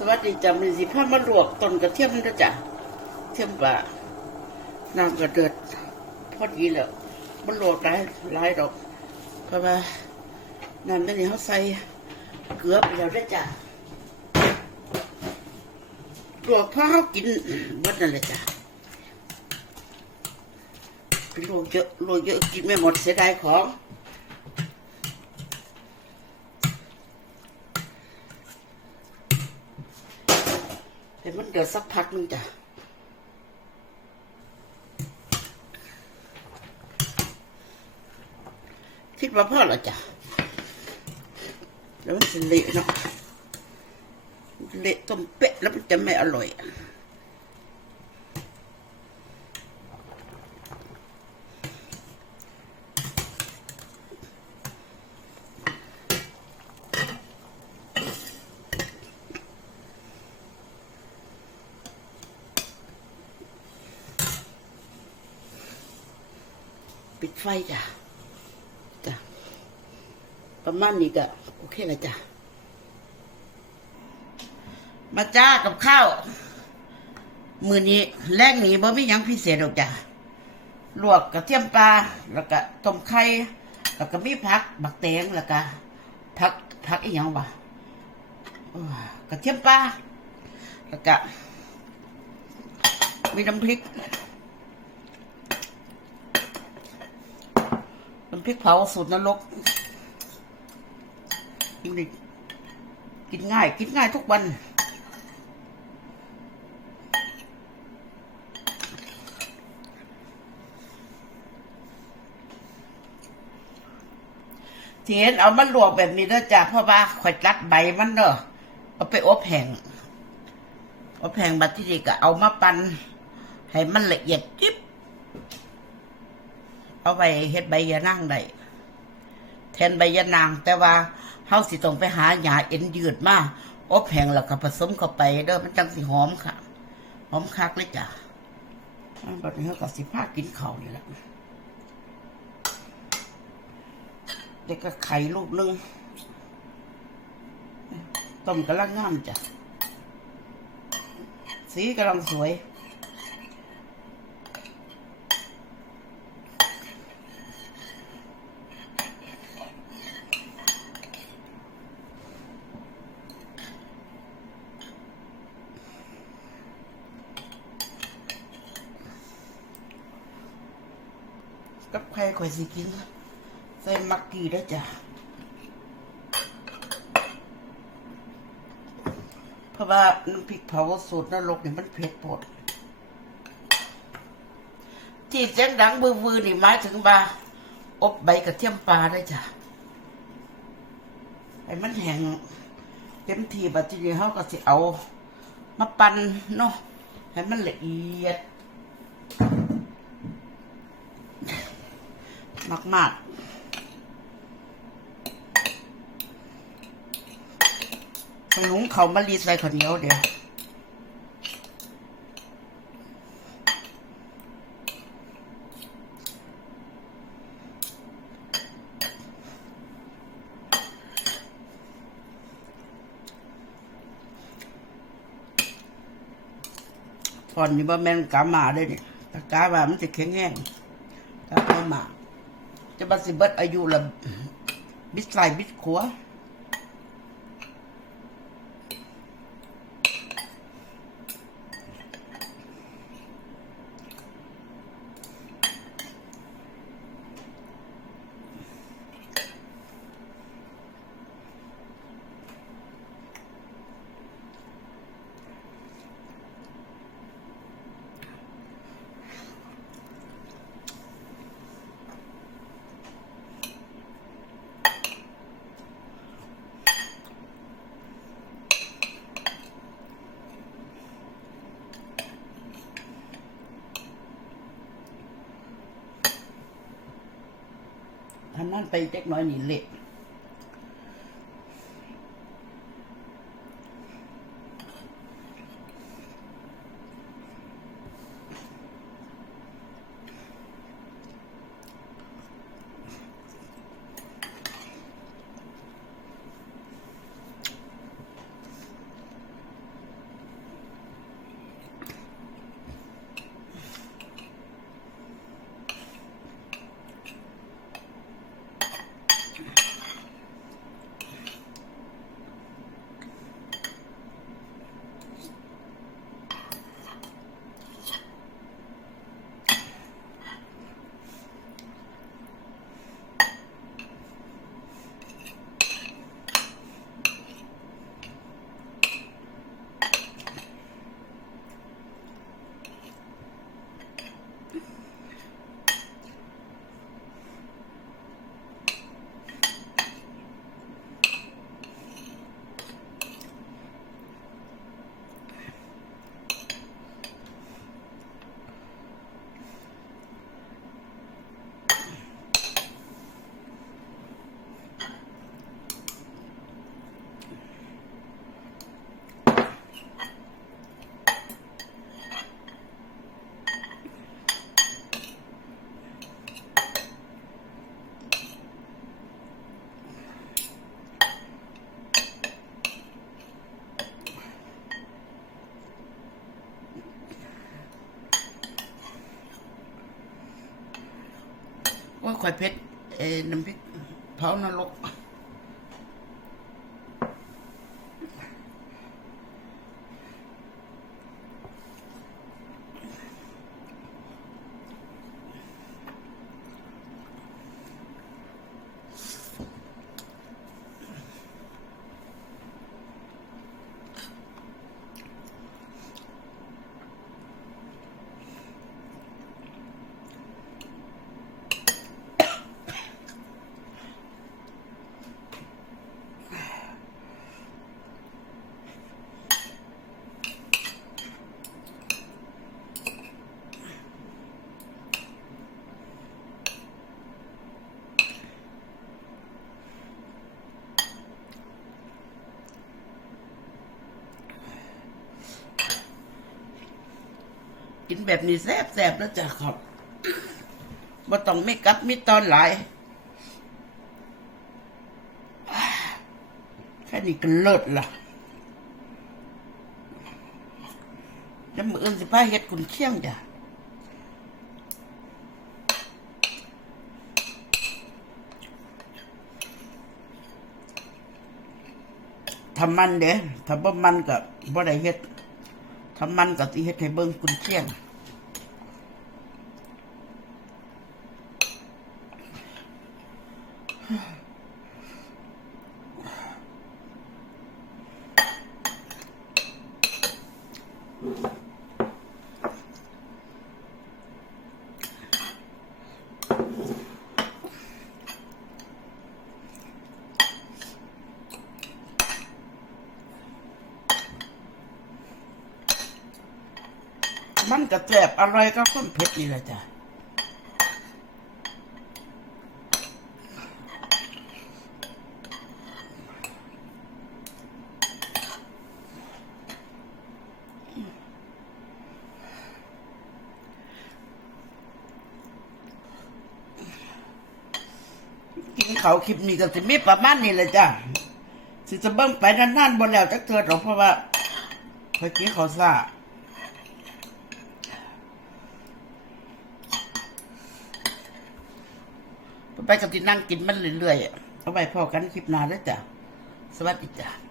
สวัสดีจ้ะมีสิผ้ามาลวกต้นกระเทียมนะจ้ะเทียมปลาน้ำกระเดือดพอดีแล้วมันลวกได้หลายดอกเพราะว่าน้ำนี่เขาใส่เกลือไปแล้วได้อจ้ะลวกพอเขากินเบิดนั่นแหละจ้ะลวกเยอะลวกเยอะกินไม่หมดเสียดายของ มันเดือดสักพักนึงจ้ะคิดว่าพ่อเหรอจ้ะแล้วมันจะเละเนาะเละต้มเป๊ะแล้วมันจะไม่อร่อย ปิดไฟจ้ะจ้ะประมาณนี้ก็โอเคแล้วจ้ะมาจ้ากับข้าวมือนี้แรงนี้บ่มียังพิเศษหรอกจ้ะลวกกระเทียมปลาแล้วก็ต้มไข่แล้วก็มีผักบักแตงแล้วก็ผักผักอีหยังวะกระเทียมปลาแล้วก็มีน้ำพริกำพริกเผาสูตรนรกนี่กินง่าย กินง่ายทุกวัน เที่เห็นเอามันลวกแบบนี้เด้อจ้ะเพราะว่าข่อยตัดใบมันเด้อเอาไปอบแห้งอบแห้งบัดที่นี่ก็เอามาปั่นให้มันละเอียดจิ๊บ เอาไปเฮ็ดใบยะนางได้แทนใบยะนาง แต่ว่าเฮาสิต้องไปหาหญ้าเอ็นยืดมาอบแห้งแล้วก็ผสมเข้าไปเด้อมันจังสิหอมค่ะ หอมคักเลยจ้ะอันบัดนี้เฮาก็สิพากินข้าวนี่แหละเด็กก็ไข่ลูกนึงต้มกำลังงามจ้ะสีกำลังสวย กับใครข่อยสิกิน ใส่มักกี้ด้จ้ะเพราะว่าน้ำพริกเผาสูตรนรกนี่มันเผ็ดปดที่เสียงดังบือวือนี่หมายถึงว่าอบใบกระเทียมปลาได้จ้ะให้มันแห้งเต็มทีบัดทีนี้เขาก็สิเอา มาปั่นเนาะให้มันละเอียด มากมากขนุนเขามารีใส่ข้าวเหนียวเดี๋ยวพอนนี่บ่แม่นกามาเลยเนี่ยตะกาว่ามันจะแข็งแห้งกามา จะบัดสิเบิดอายุละบิดไหลบิดขัว ท่านนั่นไปเล็กน้อยนี่เละ อยเพชรเอ้น้ำพริกเผานรก แบบนี้แซ่บแซ่บแล้วจ้ะครับบ่ต้องไม่กลับไม่ตอนหลายแค่นี้ก็เลิศละแล้วมืออื่นสิพาเฮ็ดกุนเชียงจ้ะทำมันเด้ถ้าบ่มันก็บ่ได้เฮ็ดทำมันกับที่เฮ็ดให้เบิ่งกุนเชียง มันก็แซ่บอร่อยก็คนเผ็ดนี่แหละจ้ะกิน เขาคลิปนี้ก็สิมีประมาณนี้เลยจ้ะสิจะเบิ่งไปนานๆบนแล้วจักเทือหรอกเพราะว่าเคยกินข้าซาไปกับที่นั่งกินมันเรื่อยๆเอาไปพอกันคลิปหน้าด้วยจ้ะสวัสดีจ้ะ